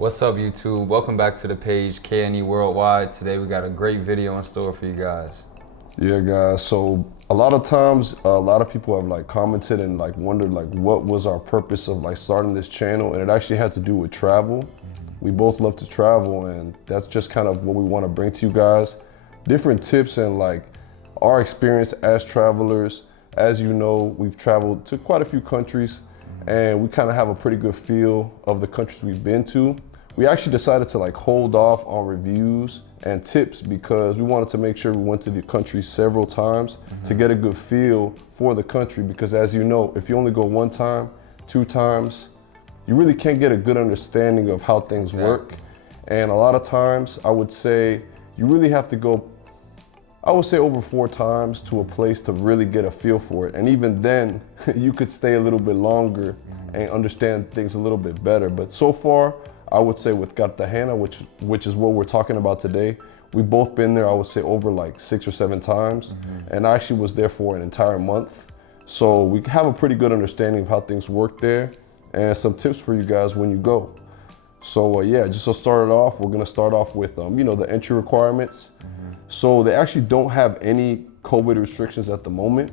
What's up, YouTube? Welcome back to the page KNE Worldwide. Today we got a great video in store for you guys. Yeah, guys. So a lot of times, a lot of people have commented and wondered what was our purpose of starting this channel, and it actually had to do with travel. We both love to travel, and that's just kind of what we want to bring to you guys. Different tips and our experience as travelers. As you know, we've traveled to quite a few countries, and we kind of have a pretty good feel of the countries we've been to. We actually decided to hold off on reviews and tips because we wanted to make sure we went to the country several times to get a good feel for the country, because as you know, if you only go one time, two times, you really can't get a good understanding of how things work. And a lot of times I would say you really have to go, I would say over 4 times to a place to really get a feel for it. And even then you could stay a little bit longer and understand things a little bit better. But so far, I would say with Cartagena, which is what we're talking about today, we've both been there, I would say over 6 or 7 times. And I actually was there for an entire month. So we have a pretty good understanding of how things work there and some tips for you guys when you go. So yeah, just to start it off, we're gonna start off with the entry requirements. So they actually don't have any COVID restrictions at the moment.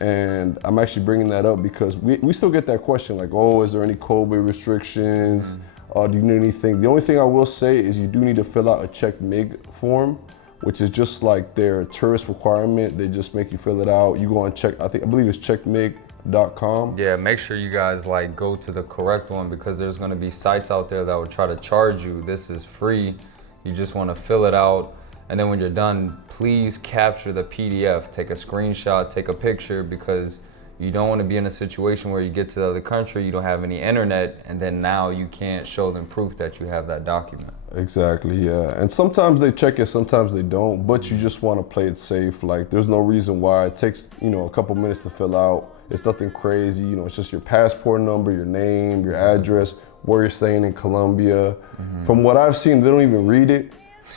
And I'm actually bringing that up because we still get that question oh, is there any COVID restrictions? Do you need anything? The only thing I will say is you do need to fill out a check MIG form, which is just their tourist requirement. They just make you fill it out. You go on I believe it's checkmig.com. Yeah, make sure you guys go to the correct one, because there's gonna be sites out there that will try to charge you. This is free. You just wanna fill it out. And then when you're done, please capture the PDF. Take a screenshot, take a picture, because you don't want to be in a situation where you get to the other country, you don't have any internet, and then now you can't show them proof that you have that document. Exactly, yeah. And sometimes they check it, sometimes they don't, but you just want to play it safe. There's no reason why. It takes, a couple minutes to fill out. It's nothing crazy, it's just your passport number, your name, your address, where you're staying in Colombia. From what I've seen, they don't even read it.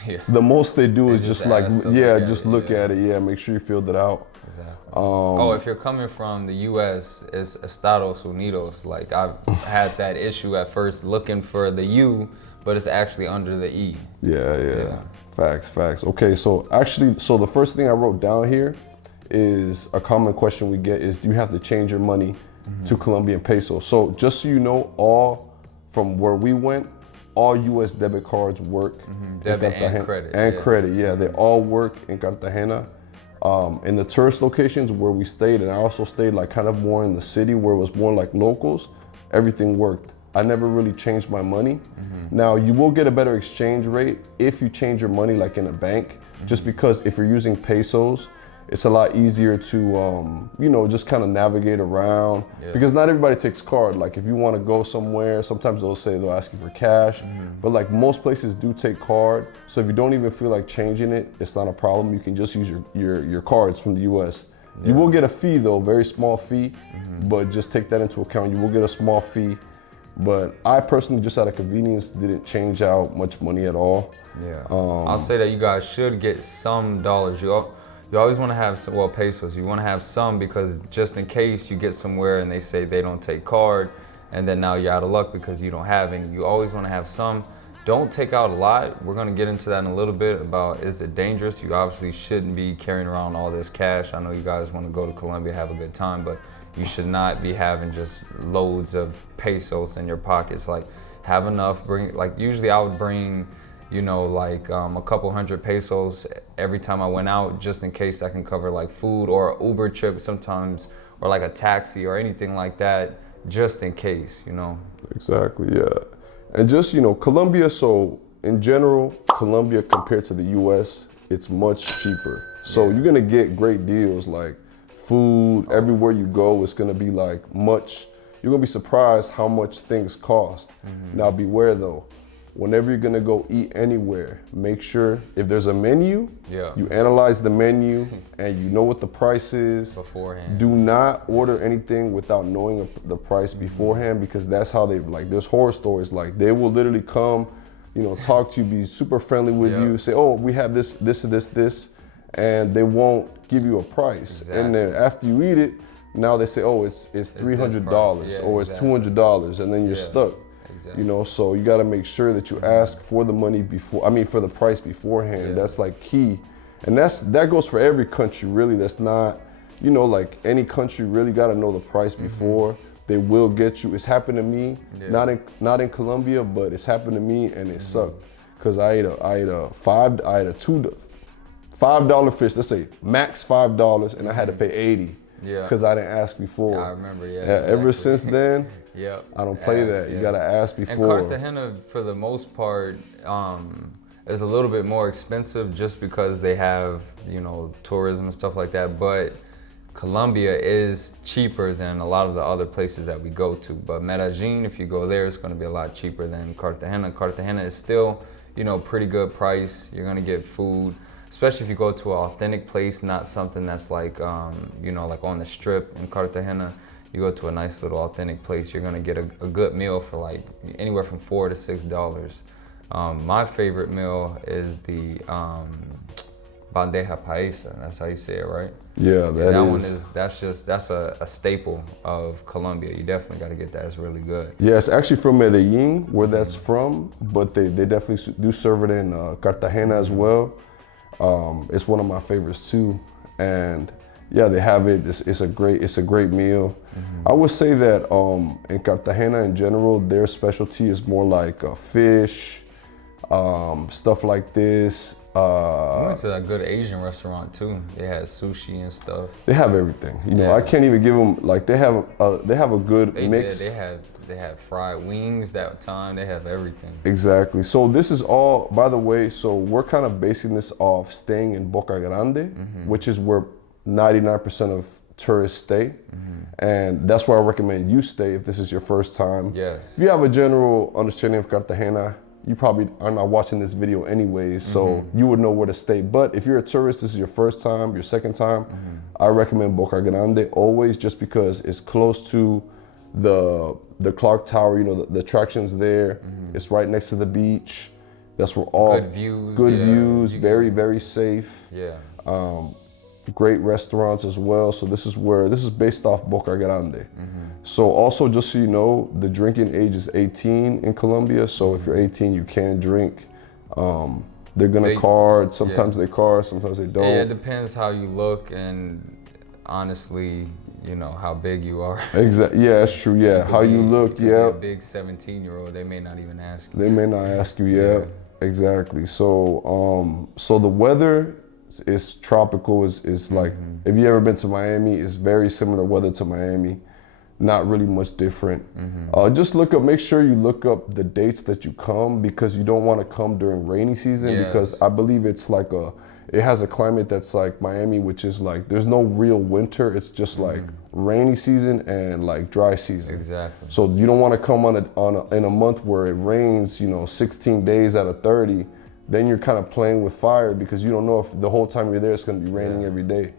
Yeah. The most they do is just look yeah. at it. Yeah, make sure you filled it out. Exactly. If you're coming from the U.S., it's Estados Unidos. I've had that issue at first looking for the U, but it's actually under the E. Yeah. Facts. Okay, so the first thing I wrote down here is a common question we get is, do you have to change your money to Colombian peso? So just so you know, from where we went, all U.S. debit cards work. Debit and credit. And credit, yeah. They all work in Cartagena. In the tourist locations where we stayed, and I also stayed kind of more in the city where it was more locals, everything worked. I never really changed my money. Now, you will get a better exchange rate if you change your money in a bank, just because if you're using pesos, it's a lot easier to, just kind of navigate around, because not everybody takes card. If you want to go somewhere, sometimes they'll ask you for cash, but most places do take card. So if you don't even feel like changing it, it's not a problem. You can just use your cards from the US. You will get a fee though, very small fee, but just take that into account. You will get a small fee, but I personally, just out of convenience, didn't change out much money at all. Yeah, I'll say that you guys should get some dollars. You always want to have some, pesos. You want to have some, because just in case you get somewhere and they say they don't take card, and then now you're out of luck because you don't have any. You always want to have some. Don't take out a lot. We're going to get into that in a little bit about, is it dangerous? You obviously shouldn't be carrying around all this cash. I know you guys want to go to Colombia, have a good time, but you should not be having just loads of pesos in your pockets. Have enough. Usually I would bring a couple hundred pesos every time I went out, just in case I can cover food or an Uber trip sometimes, or a taxi or anything like that, just in case, Exactly, yeah. And just, Colombia, so in general, Colombia compared to the US, it's much cheaper. So you're gonna get great deals, food, everywhere you go, it's gonna be you're gonna be surprised how much things cost. Now beware though, whenever you're gonna go eat anywhere, make sure if there's a menu, you analyze the menu and you know what the price is beforehand. Do not order anything without knowing the price beforehand, because that's how there's horror stories. They will literally come, talk to you, be super friendly with you, say, oh, we have this, and they won't give you a price. Exactly. And then after you eat it, now they say, oh, it's $300 or it's $200, and then you're stuck. Exactly. You know, so you got to make sure that you ask for the money before, I mean, for the price beforehand. Yeah. That's like key. And that goes for every country, really. That's not, you know, like any country really got to know the price before. They will get you. It's happened to me, not in Colombia, but it's happened to me, and it sucked. Cause I ate a $5 fish. Let's say max $5, and I had to pay 80. Yeah. Cause I didn't ask before. Yeah, I remember. Yeah. Ever since then, Yep. I don't play that. You gotta ask before. And Cartagena, for the most part, is a little bit more expensive just because they have, you know, tourism and stuff like that. But Colombia is cheaper than a lot of the other places that we go to. But Medellin, if you go there, it's going to be a lot cheaper than Cartagena. Cartagena is still, you know, pretty good price. You're going to get food, especially if you go to an authentic place, not something that's like, you know, like on the strip in Cartagena. You go to a nice little authentic place, you're going to get a good meal for like anywhere from $4 to $6. My favorite meal is the bandeja paisa. That's how you say it, right? Yeah, that's a staple of Colombia. You definitely got to get that. It's really good. Yeah, it's actually from Medellin, where that's from, but they definitely do serve it in Cartagena as well. It's one of my favorites too, and yeah, they have it. It's a great meal. I would say that in Cartagena in general, their specialty is more like fish, stuff like this. I went to that good Asian restaurant too. They had sushi and stuff. They have everything. You know, I can't even give them, like, they have a good mix. They had fried wings that time. They have everything. Exactly. So this is all, by the way, so we're kind of basing this off staying in Boca Grande, which is where 99% of tourists stay. And that's where I recommend you stay if this is your first time. Yes. If you have a general understanding of Cartagena, you probably are not watching this video anyways, so you would know where to stay. But if you're a tourist, this is your first time, your second time, I recommend Boca Grande always, just because it's close to the clock tower, you know, the attractions there. It's right next to the beach. That's where all good views. Good views, very, very safe. Yeah. Great restaurants as well. So this is based off Boca Grande. So also, just so you know, the drinking age is 18 in Colombia. So if you're 18, you can drink. They're gonna card. Sometimes they card, sometimes they don't. Yeah, it depends how you look, and honestly, you know, how big you are. Exactly. Yeah, that's true. Yeah, how you look. Yeah. A big 17-year-old, they may not even ask you. They may not ask you. Yeah. Exactly. So so the weather is tropical. Is like, if you ever been to Miami, it's very similar weather to Miami. Not really much different. Just make sure you look up the dates that you come, because you don't want to come during rainy season, because I believe it's like it has a climate that's like Miami, which is like, there's no real winter. It's just like rainy season and like dry season. Exactly. So you don't want to come in a month where it rains, you know, 16 days out of 30. Then you're kind of playing with fire, because you don't know if the whole time you're there it's going to be raining every day.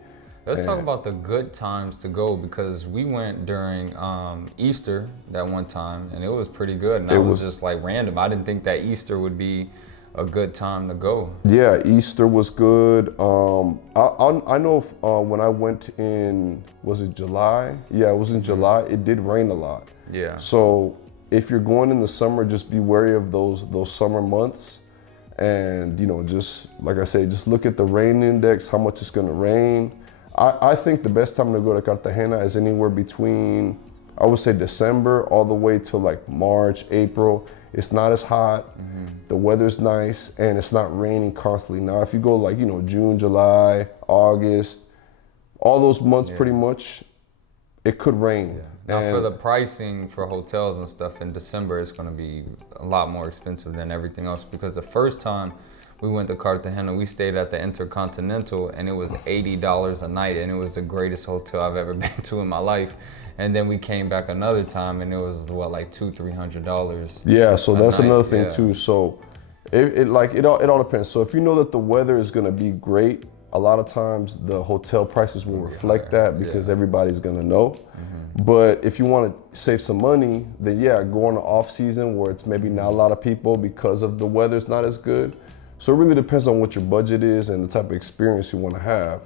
Let's talk about the good times to go, because we went during Easter that one time, and it was pretty good. And that was just like random. I didn't think that Easter would be a good time to go. Yeah, Easter was good. I know when I went in, was it July? Yeah, it was in July. It did rain a lot. Yeah. So if you're going in the summer, just be wary of those summer months. And, you know, just like I say, just look at the rain index, how much it's gonna rain. I think the best time to go to Cartagena is anywhere between, I would say, December all the way to like March, April. It's not as hot, the weather's nice, and it's not raining constantly. Now, if you go like, you know, June, July, August, all those months pretty much, it could rain. Now, for the pricing for hotels and stuff in December, it's going to be a lot more expensive than everything else, because the first time we went to Cartagena, we stayed at the Intercontinental, and it was $80 a night, and it was the greatest hotel I've ever been to in my life. And then we came back another time, and it was what, like $200-300. Yeah, so that's another thing too. So it all depends. So if you know that the weather is going to be great, a lot of times the hotel prices will reflect that, because everybody's going to know. But if you want to save some money, then go on the off season where it's maybe not a lot of people because of the weather's not as good. So it really depends on what your budget is and the type of experience you want to have.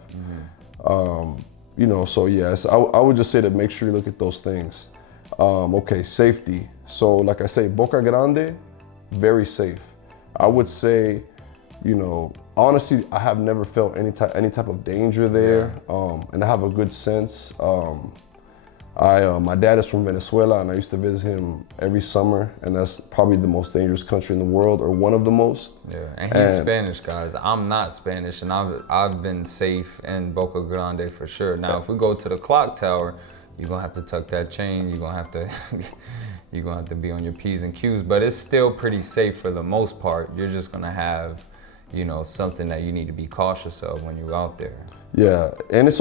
You know, so yes, I would just say to make sure you look at those things. Okay, safety. So like I say, Boca Grande, very safe. I would say, you know, honestly, I have never felt any type of danger there, and I have a good sense. My dad is from Venezuela, and I used to visit him every summer, and that's probably the most dangerous country in the world, or one of the most. Yeah, and he's Spanish, guys. I'm not Spanish, and I've been safe in Boca Grande for sure. Now, if we go to the clock tower, you're gonna have to tuck that chain. You're gonna have to you're gonna have to be on your P's and Q's, but it's still pretty safe for the most part. You're just gonna have, you know, something that you need to be cautious of when you're out there. Yeah, and it's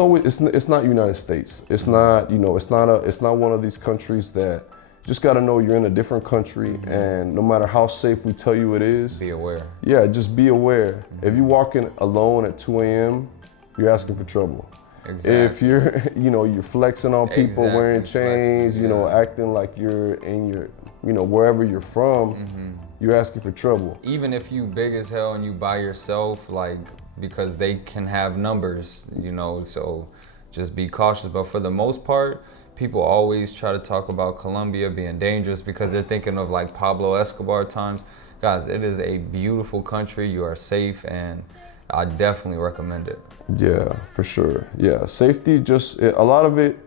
not United States. It's not, you know, it's not one of these countries that just got to know you're in a different country, and no matter how safe we tell you it is, Be aware. yeah, just be aware. If you walk in alone at 2 a.m., you're asking for trouble. Exactly. If you're, you know, you're flexing on people, Exactly, wearing chains, flexing, you know, yeah. acting like you're in your, you know, wherever you're from, you're asking for trouble. Even if you big as hell and you by yourself, like, because they can have numbers, you know, so just be cautious. But for the most part, people always try to talk about Colombia being dangerous because they're thinking of like Pablo Escobar times. Guys, it is a beautiful country. You are safe, and I definitely recommend it. Yeah, for sure. Yeah, safety, a lot of it,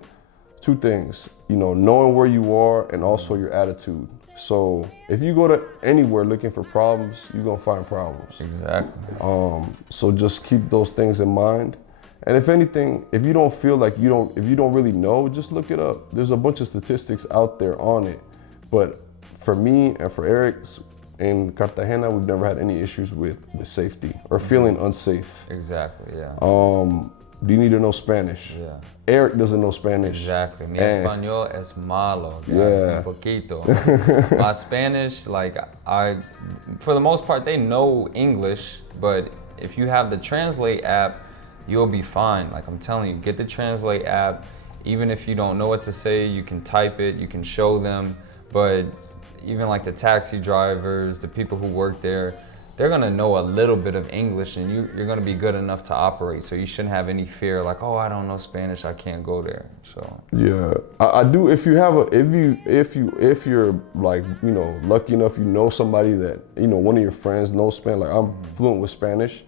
two things, you know, knowing where you are and also your attitude. So if you go to anywhere looking for problems, you're gonna find problems. Exactly. So just keep those things in mind. And if anything, if you don't feel like if you don't really know, just look it up. There's a bunch of statistics out there on it. But for me and for Eric, in Cartagena, we've never had any issues with safety or feeling unsafe. Exactly, yeah. Do you need to know Spanish? Yeah. Eric doesn't know Spanish. Exactly. Mi And- español es malo, guys. Yeah. Un poquito. My Spanish, like, for the most part, they know English, but if you have the Translate app, you'll be fine. Like, I'm telling you, get the Translate app. Even if you don't know what to say, you can type it, you can show them. But even like the taxi drivers, the people who work there, they're gonna know a little bit of English, and you're gonna be good enough to operate. So you shouldn't have any fear, like, oh, I don't know Spanish, I can't go there. So Yeah, I do. If you're like, you know, lucky enough, you know somebody that, you know, one of your friends knows Spanish. Like, I'm fluent with Spanish.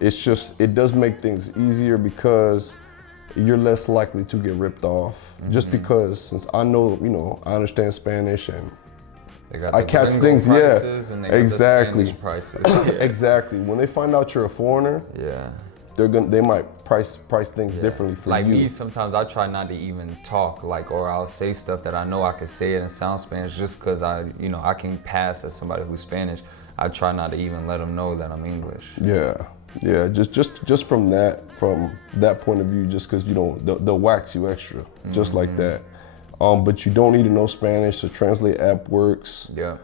It does make things easier because you're less likely to get ripped off. Just because, since I know, you know, I understand Spanish and they got I the catch gringo things, prices yeah, and they got exactly. the Spanish prices. Yeah. Exactly. When they find out you're a foreigner, Yeah. they might price things differently for like you. me, sometimes I try not to even talk, like, or I'll say stuff that I know I could say it and sound Spanish just because I can pass as somebody who's Spanish. I try not to even let them know that I'm English. Yeah, just from that point of view, just because, you know, they'll wax you extra, just like that. But you don't need to know Spanish. The Translate app works. Yeah.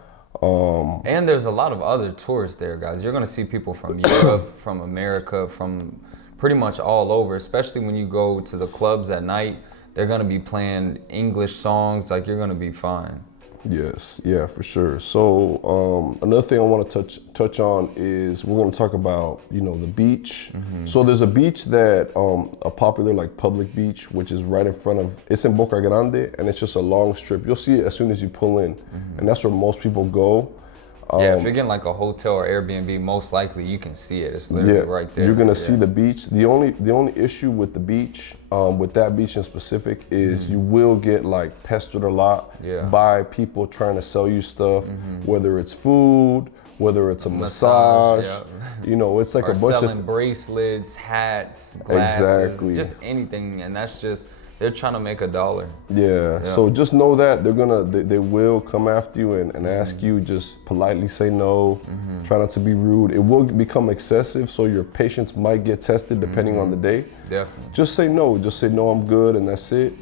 And there's a lot of other tourists there, guys. You're gonna see people from Europe, from America, from pretty much all over, especially when you go to the clubs at night. They're gonna be playing English songs, like, you're gonna be fine. Yes, yeah, for sure. So another thing I want to touch on is we're going to talk about, you know, the beach. So there's a beach that a popular like public beach, which is right in front of. It's in Boca Grande, and it's just a long strip. You'll see it as soon as you pull in, and that's where most people go. Yeah, if you're getting like a hotel or Airbnb, most likely you can see it. It's literally right there. You're gonna see the beach. The only issue with the beach, with that beach in specific, is you will get like pestered a lot by people trying to sell you stuff, whether it's food, whether it's a massage. You know, it's like or a bunch selling of bracelets, hats, glasses, Exactly. just anything, and that's just. They're trying to make $1. Yeah, so just know that they will come after you and ask you. Just politely say no. Try not to be rude. It will become excessive, so your patience might get tested depending on the day. Definitely. Just say no. Just say no, I'm good, and that's it.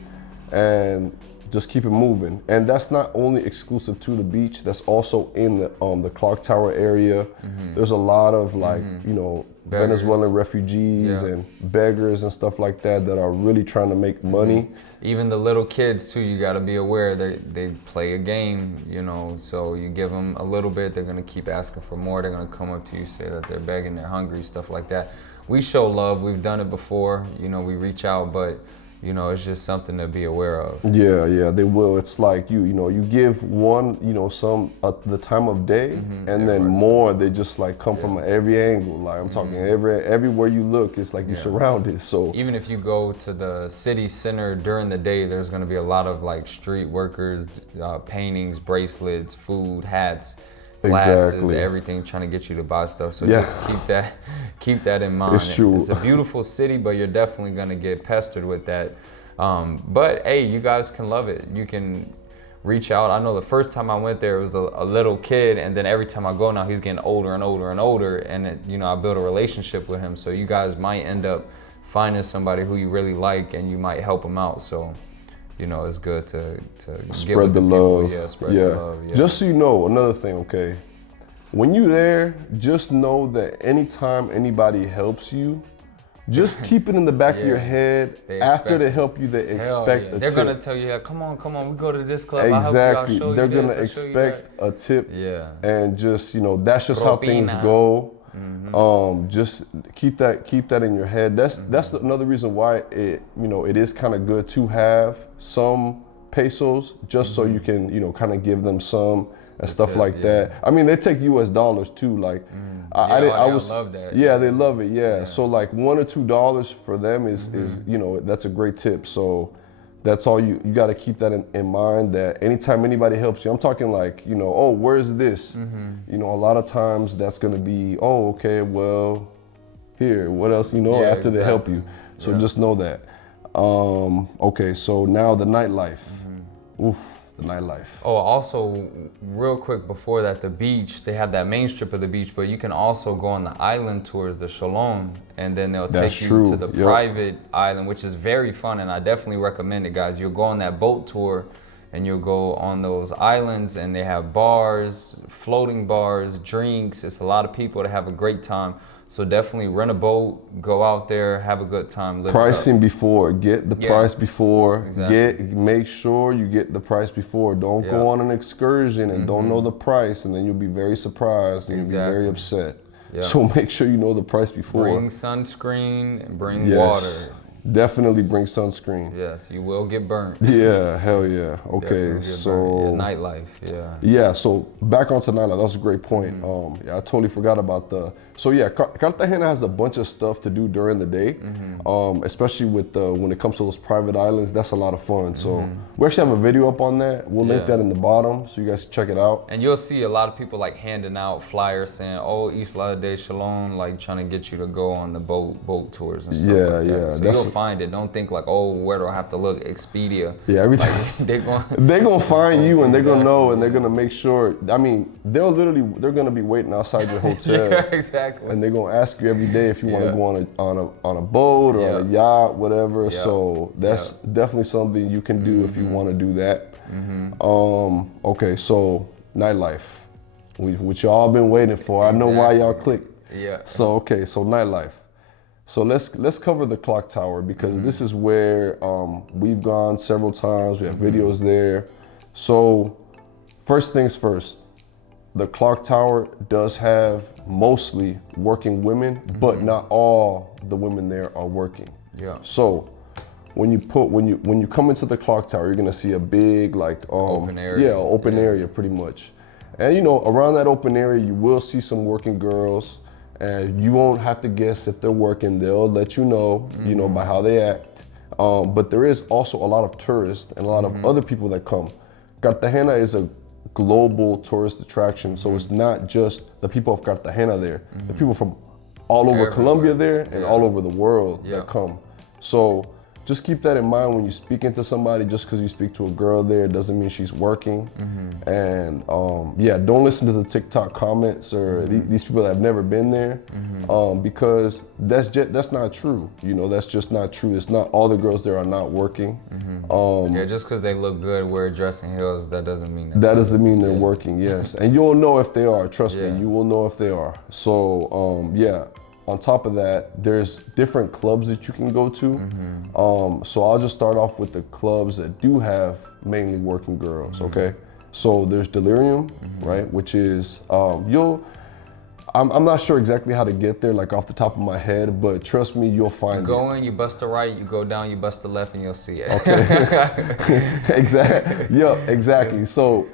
And just keep it moving. And that's not only exclusive to the beach. That's also in the clock tower area. There's a lot of like you know, Beggars. Venezuelan refugees and beggars and stuff like that are really trying to make money. Even the little kids too, you gotta be aware they play a game, you know, so you give them a little bit, they're gonna keep asking for more, they're gonna come up to you, say that they're begging, they're hungry, stuff like that. We show love, we've done it before, you know, we reach out, but you know, it's just something to be aware of. Yeah, they will. It's like you know, you give one, you know, some the time of day, and then more. They just like come from every angle. Like I'm talking everywhere you look, it's like you're surrounded. So even if you go to the city center during the day, there's going to be a lot of like street workers, paintings, bracelets, food, hats, glasses, everything, trying to get you to buy stuff. So just keep that in mind. It's true. It's a beautiful city, but you're definitely gonna get pestered with that. But hey, you guys can love it. You can reach out. I know the first time I went there, it was a little kid, and then every time I go now, he's getting older and older and older, and you know, I build a relationship with him. So you guys might end up finding somebody who you really like, and you might help them out. So, you know, it's good to spread the love. Yeah, spread the love. Yeah. Just so you know, another thing, okay? When you're there, just know that anytime anybody helps you, just keep it in the back of your head. After they help you, they expect a tip. They're gonna tell you, come on, we go to this club. Exactly. They're gonna expect a tip. Yeah. And just, you know, that's just how things go. Just keep that in your head. That's another reason why it is kind of good to have some pesos, just so you can, you know, kind of give them some and stuff like that. I mean, they take US dollars too. Like I love that. Yeah, they love it. Yeah. So like $1 or $2 for them is you know, that's a great tip. So that's all you got to keep that in mind, that anytime anybody helps you, I'm talking like, you know, oh, where's this? You know, a lot of times that's going to be, oh, okay, well, here, what else, you know, after they help you. So just know that. Okay, so now the nightlife. Oof, the nightlife. Oh, also, real quick before that, the beach, they have that main strip of the beach, but you can also go on the island tours, the Shalom, and then they'll take you to the private island, which is very fun, and I definitely recommend it, guys. You'll go on that boat tour, and you'll go on those islands, and they have bars, floating bars, drinks. It's a lot of people to have a great time. So definitely rent a boat, go out there, have a good time. Pricing before, get the price before. Make sure you get the price before. Don't go on an excursion and don't know the price, and then you'll be very surprised and you'll be very upset. So make sure you know the price before. Bring sunscreen and bring water. Definitely bring sunscreen. Yes, you will get burnt. Yeah, hell yeah. Okay, so nightlife. Yeah, so back onto nightlife. That's a great point. I totally forgot about Cartagena has a bunch of stuff to do during the day, especially with when it comes to those private islands. That's a lot of fun. So we actually have a video up on that. We'll link that in the bottom so you guys can check it out. And you'll see a lot of people like handing out flyers saying, "Oh, Isla de Shalom," like trying to get you to go on the boat tours and stuff like that. So you'll find it. Don't think like, oh, where do I have to look? Expedia. Yeah, everything. Like, they're gonna find you, and they're gonna know, and they're gonna make sure. I mean, they're gonna be waiting outside your hotel. Exactly. And they're gonna ask you every day if you want to go on a boat or on a yacht, whatever. So that's definitely something you can do if you want to do that. Okay, so nightlife, which y'all been waiting for. I know why y'all clicked. So so nightlife. So let's cover the clock tower, because this is where we've gone several times. We have videos there. So first things first, the clock tower does have mostly working women, but not all the women there are working. So when you come into the clock tower, you're gonna see a big open area. Open area pretty much. And you know, around that open area, you will see some working girls. And you won't have to guess if they're working. They'll let you know, you know, by how they act. But there is also a lot of tourists and a lot of other people that come. Cartagena is a global tourist attraction, so it's not just the people of Cartagena there. The people from all over Colombia there and all over the world that come. So just keep that in mind when you speak into somebody. Just because you speak to a girl there doesn't mean she's working. And don't listen to the TikTok comments or these people that have never been there, because that's not true. You know, that's just not true. It's not all the girls there are not working. Just because they look good, wear dressing heels, that doesn't mean that doesn't mean they're working. Yes, and you'll know if they are. Trust me, you will know if they are. So on top of that, there's different clubs that you can go to. So I'll just start off with the clubs that do have mainly working girls, okay? So there's Delirium, right? Which is, I'm not sure exactly how to get there, like off the top of my head, but trust me, you'll find You go in, you bust the right, you go down, you bust the left, and you'll see it. Okay. Exactly. Yep. Exactly. So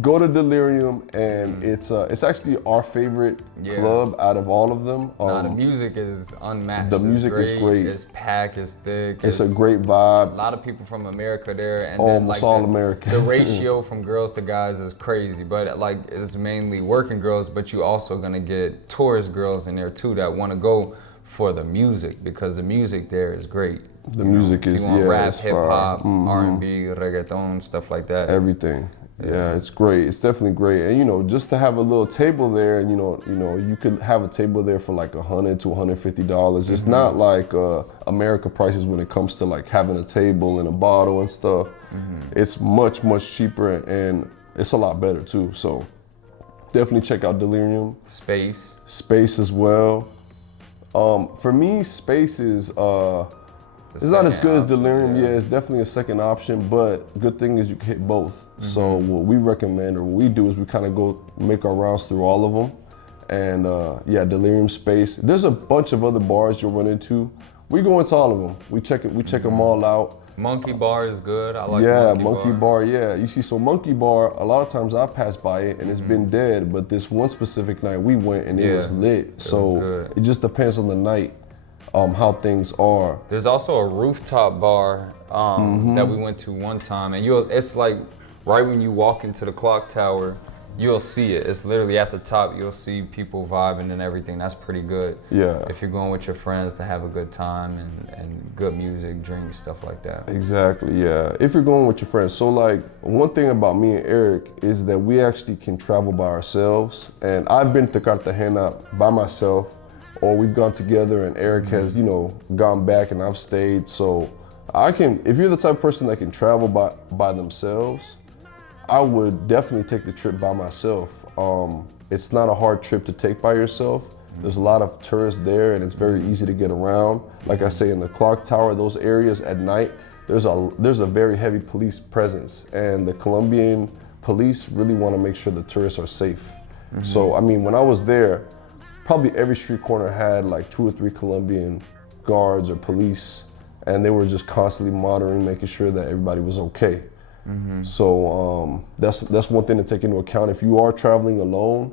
go to Delirium, and it's actually our favorite club out of all of them. The music is unmatched. The music is great. It's packed. It's thick. It's a great vibe. A lot of people from America there, and Almost then, all Americans. The ratio from girls to guys is crazy, but like it's mainly working girls. But you also gonna get tourist girls in there too that want to go for the music because the music there is great. The music is rap, hip hop, R&B, reggaeton, stuff like that. Everything. Yeah, it's great. It's definitely great. And just to have a little table there, and you could have a table there for like $100 to $150. It's not like America prices when it comes to like having a table and a bottle and stuff. It's much, much cheaper, and it's a lot better too. So definitely check out Delirium. Space as well. For me, Space is it's not as good as Delirium. Yeah, it's definitely a second option, but good thing is you can hit both. So what we recommend, or what we do, is we kind of go make our rounds through all of them. And Delirium, Space. There's a bunch of other bars you'll run into. We go into all of them. We check them all out. Monkey Bar is good. I like Monkey Bar. Yeah, you see, so Monkey Bar, a lot of times I pass by it and it's been dead, but this one specific night we went and it was lit. So it just depends on the night, how things are. There's also a rooftop bar that we went to one time, and it's like right when you walk into the clock tower, you'll see it. It's literally at the top. You'll see people vibing and everything. That's pretty good. Yeah. If you're going with your friends to have a good time and good music, drinks, stuff like that. Exactly, yeah. If you're going with your friends. So like, one thing about me and Eric is that we actually can travel by ourselves. And I've been to Cartagena by myself, or we've gone together and Eric has, gone back and I've stayed. So if you're the type of person that can travel by themselves, I would definitely take the trip by myself. It's not a hard trip to take by yourself. There's a lot of tourists there and it's very easy to get around. Like I say, in the clock tower, those areas at night, there's a very heavy police presence, and the Colombian police really want to make sure the tourists are safe. So, I mean, when I was there, probably every street corner had like 2 or 3 Colombian guards or police, and they were just constantly monitoring, making sure that everybody was okay. So that's one thing to take into account. If you are traveling alone,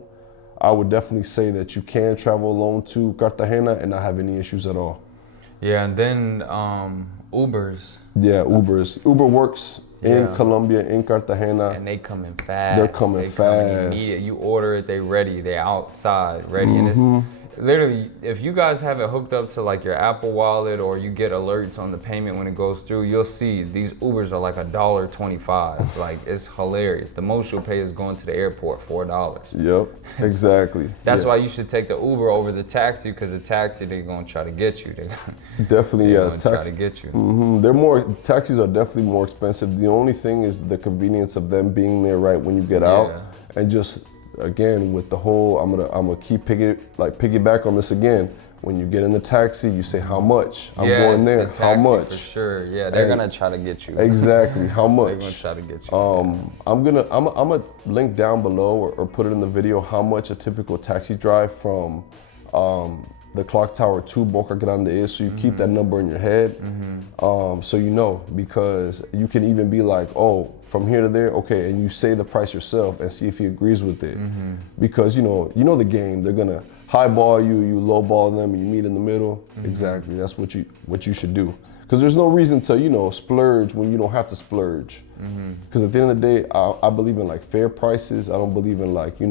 I would definitely say that you can travel alone to Cartagena and not have any issues at all. Yeah, and then Ubers. Yeah, Ubers. Uber works in Colombia, in Cartagena. And they coming fast. They're coming fast. You order it, they ready. They outside, ready. And it's literally, if you guys have it hooked up to like your Apple Wallet, or you get alerts on the payment when it goes through, you'll see these Ubers are like $1.25. Like, it's hilarious. The most you'll pay is going to the airport, $4. Yep, exactly. That's why you should take the Uber over the taxi, because the taxi, they're gonna try to get you. Definitely, they're gonna try to get you. Taxis are definitely more expensive. The only thing is the convenience of them being there right when you get out, and just, again, with the whole, I'm gonna keep piggyback on this again. When you get in the taxi, you say how much. I'm going there. The how much? For sure. Yeah, they're gonna try to get you. Exactly. How much? They're gonna try to get you. I'm gonna link down below or put it in the video how much a typical taxi drive from the clock tower to Boca Grande is, so you keep that number in your head. So you know, because you can even be like, oh, from here to there, okay, and you say the price yourself and see if he agrees with it. Because you know the game. They're gonna highball you, you lowball them, and you meet in the middle. Exactly. That's what you should do. Because there's no reason to splurge when you don't have to splurge. Because at the end of the day, I believe in like fair prices. I don't believe in like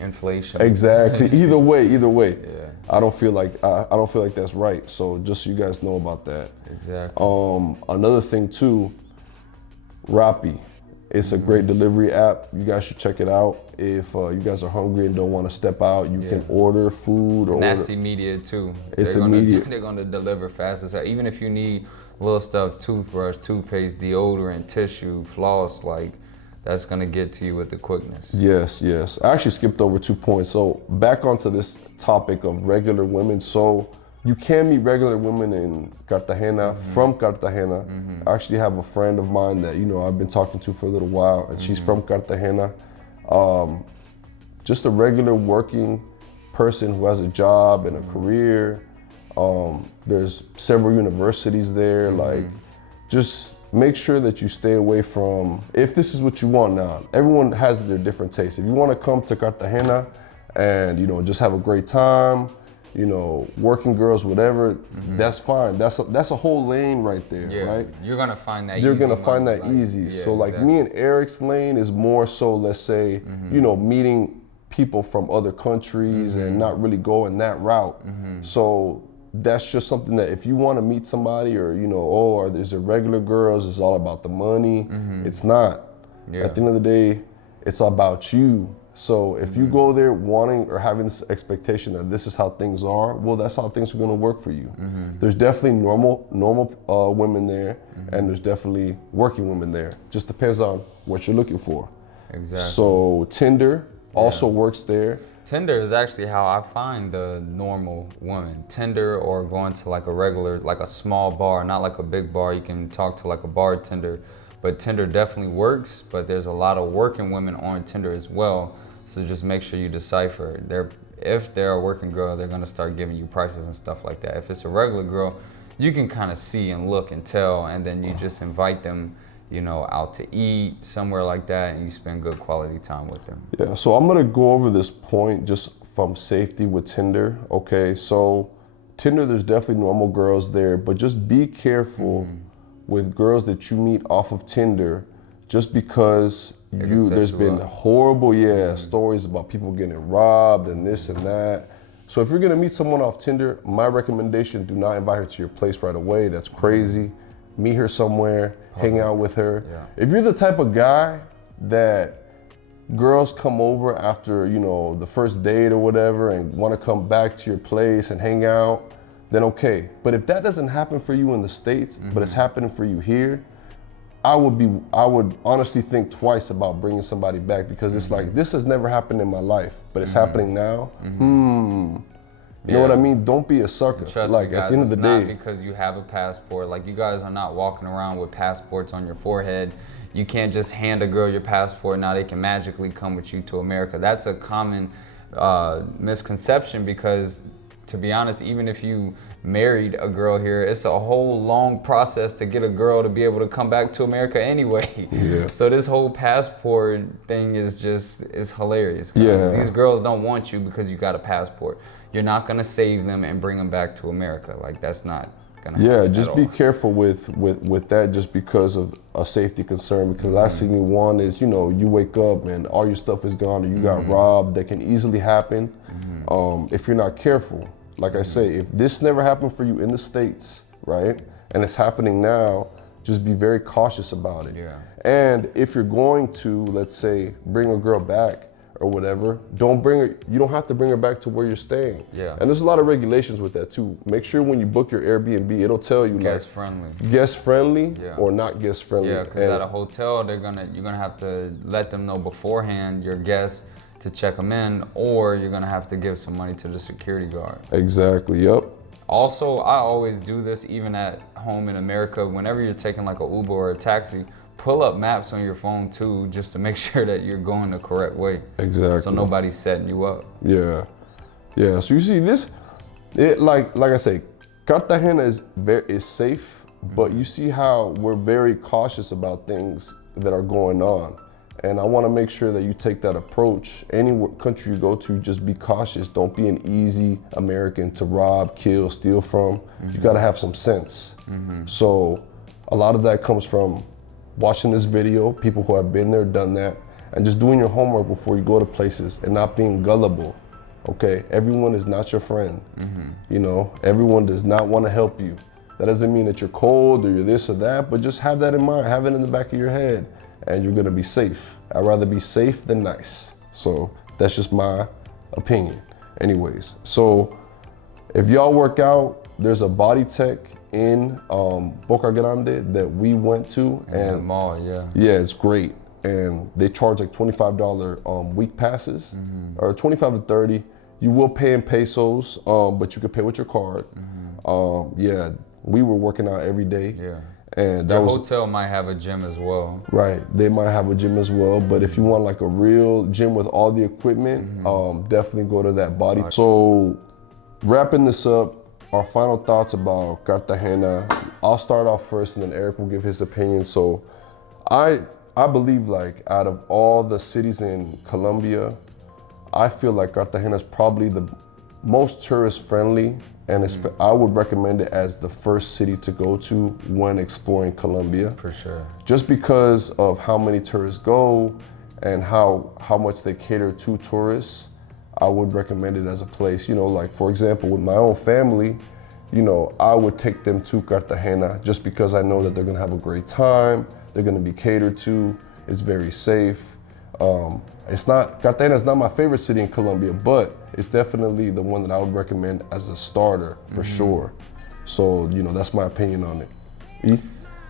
inflation. Exactly. Either way. Yeah. I don't feel like that's right. So just so you guys know about that. Exactly. Another thing too, Rappi. It's a great delivery app. You guys should check it out. If you guys are hungry and don't want to step out, you can order food. And that's immediate too. It's immediate. They're gonna deliver fast as hell. Even if you need little stuff, toothbrush, toothpaste, deodorant, tissue, floss, like that's gonna get to you with the quickness. Yes. I actually skipped over 2 points. So back onto this topic of regular women. So you can meet regular women in Cartagena, from Cartagena. I actually have a friend of mine that I've been talking to for a little while, and she's from Cartagena. just a regular working person who has a job and a career. There's several universities there. Like, just make sure that you stay away from, if this is what you want now, everyone has their different tastes. If you want to come to Cartagena and, you know, just have a great time, you know, working girls, whatever, that's fine. That's a whole lane right there, right? You're gonna find that. You're gonna find that easy. Yeah, so like me and Eric's lane is more so, let's say, you know, meeting people from other countries and not really going that route. So that's just something that if you want to meet somebody, or, you know, or there's a regular girls, it's all about the money. It's not. At the end of the day, it's all about you. So if you go there wanting or having this expectation that this is how things are, well, that's how things are going to work for you. There's definitely normal women there, and there's definitely working women there. Just depends on what you're looking for. Exactly. So Tinder also works there. Tinder is actually how I find the normal woman. Tinder, or going to like a regular, like a small bar, not like a big bar. You can talk to like a bartender, but Tinder definitely works. But there's a lot of working women on Tinder as well. So just make sure you decipher. If they're a working girl, they're gonna start giving you prices and stuff like that. If it's a regular girl, you can kind of see and look and tell, and then you just invite them, you know, out to eat somewhere like that, and you spend good quality time with them. Yeah, so I'm gonna go over this point just from safety with Tinder. Okay, so Tinder, there's definitely normal girls there, but just be careful with girls that you meet off of Tinder, just because there's been horrible stories about people getting robbed and this and that. So if you're gonna meet someone off Tinder, my recommendation, do not invite her to your place right away. That's crazy. Meet her somewhere, hang out with her. If you're the type of guy that girls come over after, you know, the first date or whatever and want to come back to your place and hang out, then okay. But if that doesn't happen for you in the States, but it's happening for you here, I would honestly think twice about bringing somebody back, because it's like, this has never happened in my life, but it's happening now. You know what I mean? Don't be a sucker. Trust like me, guys, at the end of the it's day, not because you have a passport. Like, you guys are not walking around with passports on your forehead. You can't just hand a girl your passport. Now they can magically come with you to America. That's a common misconception, because to be honest, even if you married a girl here, it's a whole long process to get a girl to be able to come back to America anyway. So this whole passport thing is hilarious. These girls don't want you because you got a passport. You're not gonna save them and bring them back to America. Like, that's not gonna happen. Just be careful with that, just because of a safety concern. Because last thing you want is, you know, you wake up and all your stuff is gone, or you got robbed. That can easily happen if you're not careful. Like I say, if this never happened for you in the States, right, and it's happening now, just be very cautious about it. And if you're going to, let's say, bring a girl back or whatever, don't bring her, you don't have to bring her back to where you're staying. And there's a lot of regulations with that too. Make sure when you book your Airbnb, it'll tell you guest friendly or not guest friendly. Because at a hotel, you're gonna have to let them know beforehand, your guests, to check them in, or you're gonna have to give some money to the security guard. Exactly, yep. Also, I always do this even at home in America. Whenever you're taking like a Uber or a taxi, pull up maps on your phone too, just to make sure that you're going the correct way. Exactly. So nobody's setting you up. So you see this, like I say, Cartagena is safe, but you see how we're very cautious about things that are going on. And I want to make sure that you take that approach. Any country you go to, just be cautious. Don't be an easy American to rob, kill, steal from. You got to have some sense. So a lot of that comes from watching this video, people who have been there, done that, and just doing your homework before you go to places, and not being gullible. Okay, everyone is not your friend. You know, everyone does not want to help you. That doesn't mean that you're cold or you're this or that, but just have that in mind, have it in the back of your head, and you're gonna be safe. I'd rather be safe than nice. So that's just my opinion. Anyways, so if y'all work out, there's a body tech in Boca Grande that we went to, and the mall, it's great. And they charge like $25 week passes, or 25 to 30. You will pay in pesos, but you can pay with your card. We were working out every day. And that Your was hotel might have a gym as well. right. They might have a gym as well, but if you want like a real gym with all the equipment, definitely go to that body. So wrapping this up, our final thoughts about Cartagena. I'll start off first and then Eric will give his opinion. So I believe like out of all the cities in Colombia, I feel like Cartagena is probably the most tourist friendly, and I would recommend it as the first city to go to when exploring Colombia. For sure. Just because of how many tourists go and how much they cater to tourists, I would recommend it as a place. You know, like for example, with my own family, you know, I would take them to Cartagena just because I know that they're gonna have a great time, they're gonna be catered to, it's very safe. Cartagena is not my favorite city in Colombia, but it's definitely the one that I would recommend as a starter for sure. So, you know, that's my opinion on it. E?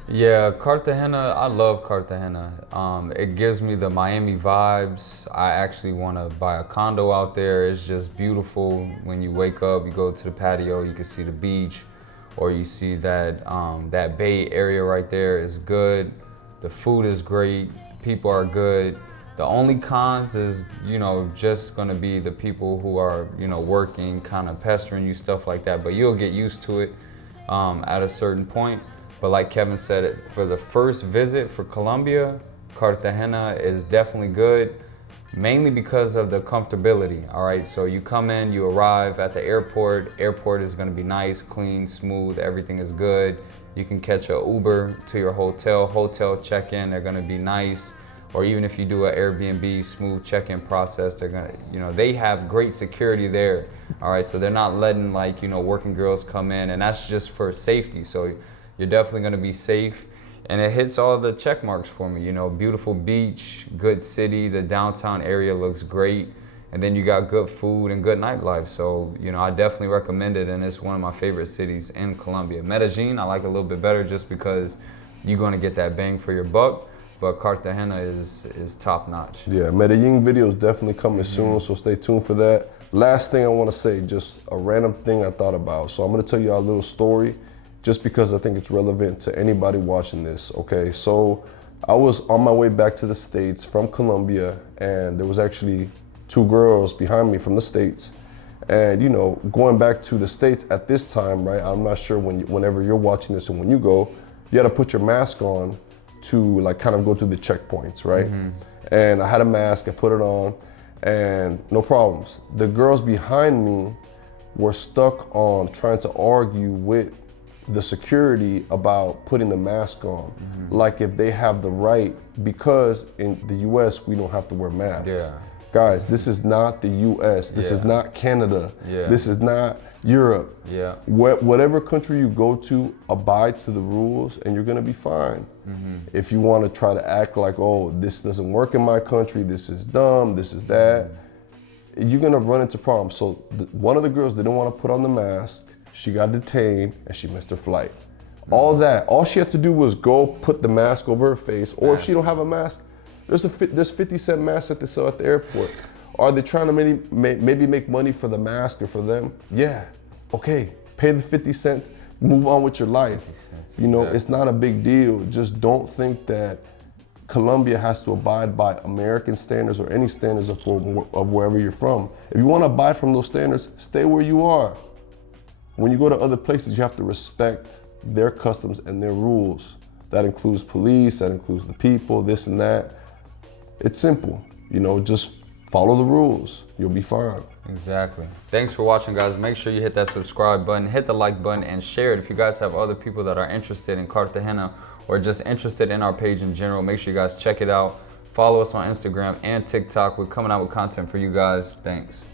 Yeah, Cartagena, I love Cartagena. It gives me the Miami vibes. I actually want to buy a condo out there. It's just beautiful. When you wake up, you go to the patio, you can see the beach, or you see that, that bay area right there is good. The food is great, people are good. The only cons is, you know, just gonna be the people who are, you know, working, kind of pestering you, stuff like that. But you'll get used to it at a certain point. But like Kevin said, for the first visit for Colombia, Cartagena is definitely good, mainly because of the comfortability, all right? So you come in, you arrive at the airport. Airport is gonna be nice, clean, smooth, everything is good. You can catch an Uber to your hotel check-in, they're gonna be nice. Or even if you do an Airbnb smooth check-in process, they're gonna, you know, they have great security there. All right, so they're not letting like, you know, working girls come in, and that's just for safety. So you're definitely gonna be safe. And it hits all the check marks for me, you know, beautiful beach, good city, the downtown area looks great. And then you got good food and good nightlife. So, you know, I definitely recommend it, and it's one of my favorite cities in Colombia. Medellin, I like a little bit better just because you're gonna get that bang for your buck. But Cartagena is top notch. Yeah, Medellin video is definitely coming soon, so stay tuned for that. Last thing I want to say, just a random thing I thought about. So I'm going to tell you a little story just because I think it's relevant to anybody watching this, okay? So I was on my way back to the States from Colombia, and there was actually two girls behind me from the States. And, you know, going back to the States at this time, right, I'm not sure whenever you're watching this and when you go, you got to put your mask on to like kind of go through the checkpoints, right? And I had a mask, I put it on, and no problems. The girls behind me were stuck on trying to argue with the security about putting the mask on, like if they have the right, because in the US we don't have to wear masks. Yeah. Guys, this is not the US, this is not Canada, this is not Europe. Yeah. Whatever country you go to, abide to the rules and you're gonna be fine. If you wanna try to act like, oh, this doesn't work in my country, this is dumb, this is that, you're gonna run into problems. So one of the girls didn't wanna put on the mask, she got detained and she missed her flight. All she had to do was go put the mask over her face, or if she don't have a mask, there's 50-cent masks that they sell at the airport. Are they trying to maybe make money for the mask or for them? Yeah, okay, pay the 50 cents, move on with your life. You know, it's not a big deal. Just don't think that Colombia has to abide by American standards or any standards of wherever you're from. If you want to abide from those standards, stay where you are. When you go to other places, you have to respect their customs and their rules. That includes police, that includes the people, this and that. It's simple, you know, just follow the rules, you'll be fine. Exactly. Thanks for watching, guys. Make sure you hit that subscribe button, hit the like button, and share it. If you guys have other people that are interested in Cartagena or just interested in our page in general, make sure you guys check it out. Follow us on Instagram and TikTok. We're coming out with content for you guys. Thanks.